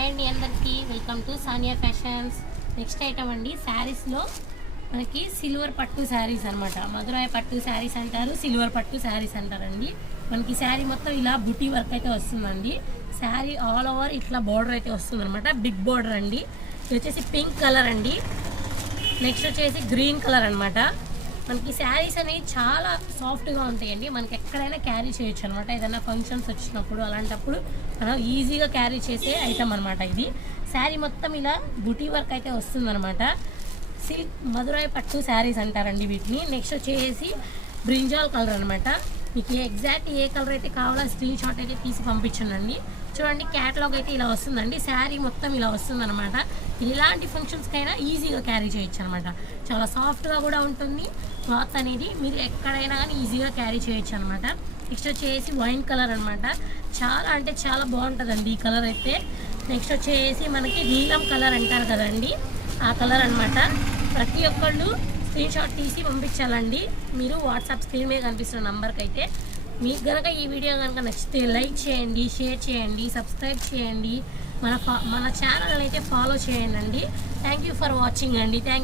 Hi అండి అందరికీ welcome to Sania fashions. Next item అండి శారీస్లో మనకి సిల్వర్ పట్టు శారీస్ అనమాట. మధురాయ పట్టు శారీస్ అంటారు, సిల్వర్ పట్టు శారీస్ అంటారండి. మనకి శారీ మొత్తం ఇలా బుటీ వర్క్ అయితే వస్తుందండి. శారీ ఆల్ ఓవర్ ఇట్లా బార్డర్ అయితే వస్తుంది అనమాట. బిగ్ బార్డర్ అండి. ఇది వచ్చేసి పింక్ కలర్ అండి. నెక్స్ట్ వచ్చేసి గ్రీన్ కలర్ అనమాట. మనకి శారీస్ అనేవి చాలా సాఫ్ట్గా ఉంటాయండి. మనకి ఎక్కడైనా క్యారీ చేయొచ్చు అనమాట. ఏదైనా ఫంక్షన్స్ వచ్చినప్పుడు అలాంటప్పుడు మనం ఈజీగా క్యారీ చేసే ఐటమ్ అనమాట. ఇది శారీ మొత్తం ఇలా బుటీ వర్క్ అయితే వస్తుందన్నమాట. సిల్క్ మధురాయి పట్టు శారీస్ అంటారండి వీటిని. నెక్స్ట్ వచ్చేసి బ్రింజాల్ కలర్ అనమాట. మీకు ఎగ్జాక్ట్ ఏ కలర్ అయితే కావాలో స్క్రీన్ షాట్ అయితే తీసి పంపించండి. చూడండి, క్యాటలాగ్ అయితే ఇలా వస్తుందండి. శారీ మొత్తం ఇలా వస్తుందన్నమాట. ఇలాంటి ఫంక్షన్స్కైనా ఈజీగా క్యారీ చేయొచ్చు అనమాట. చాలా సాఫ్ట్గా కూడా ఉంటుంది క్లాత్ అనేది. మీరు ఎక్కడైనా కానీ ఈజీగా క్యారీ చేయొచ్చు అనమాట. నెక్స్ట్ వచ్చేసి వైన్ కలర్ అనమాట. చాలా అంటే చాలా బాగుంటుందండి ఈ కలర్ అయితే. నెక్స్ట్ వచ్చేసి మనకి నీలం కలర్ అంటారు కదండి, ఆ కలర్ అనమాట. ప్రతి ఒక్కళ్ళు స్క్రీన్ షాట్ తీసి పంపించాలండి. మీరు వాట్సాప్ స్క్రీన్ మీద కనిపిస్తున్న నెంబర్కి అయితే. మీకు కనుక ఈ వీడియో కనుక నచ్చితే లైక్ చేయండి, షేర్ చేయండి, సబ్స్క్రైబ్ చేయండి, మన ఛానల్ అయితే ఫాలో చేయండి. థ్యాంక్ యూ ఫర్ వాచింగ్ అండి.